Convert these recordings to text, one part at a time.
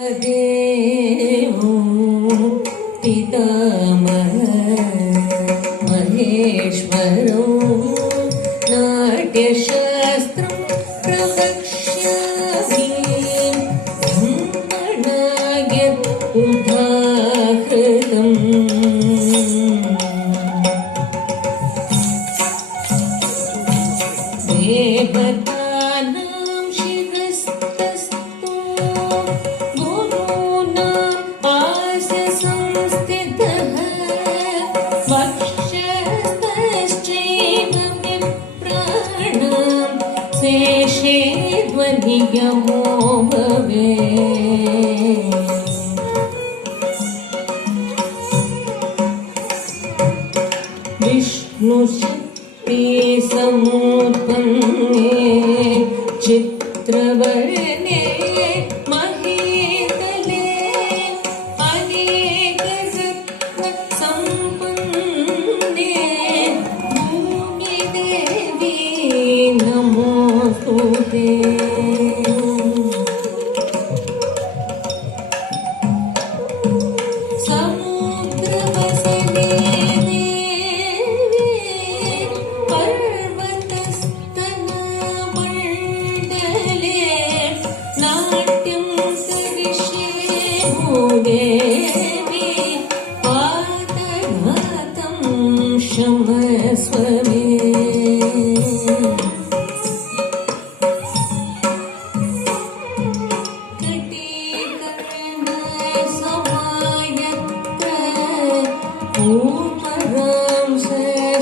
देवो पितामह महेश्वरो नाट्यशास्त्रं प्रवक्ष्यामि ब्रह्मणा यत् उदाहृतम् देवतानां शिरस्तस्तु गुरूणाम् आससंस्थितः वक्षस्तश्चैव विप्राणां शेषे ध्वनिगमो भवेत्। विष्णुशक्ति समुत्पन्ने चित्रवर्णे महीतले अनेकरत्न सम्पन्ने भूमिदेवी नमोस्तुते। देवी पातघातं क्षमस्व मे। कटीकर्णसमायत्र पूर्वरां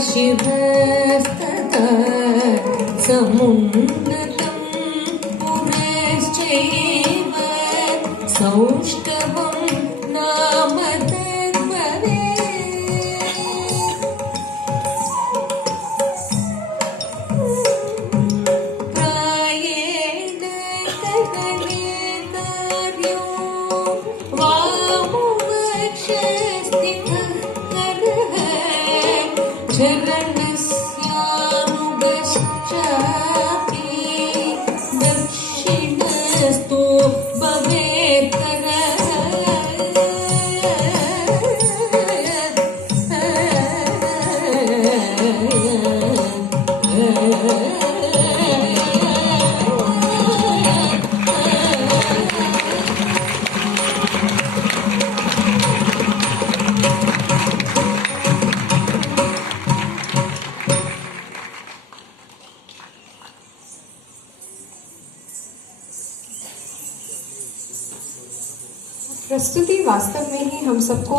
शिरस्तथा समुन्नतं पुरश्चैव सौष्ठवं नाम तद्भवेत्। प्रायेण कदले कार्यो वामुवक्षस्थितः करः चरणस्यानुगश्चापि दक्षिणस्तु भवेत् करः। प्रस्तुति वास्तव में ही हम सबको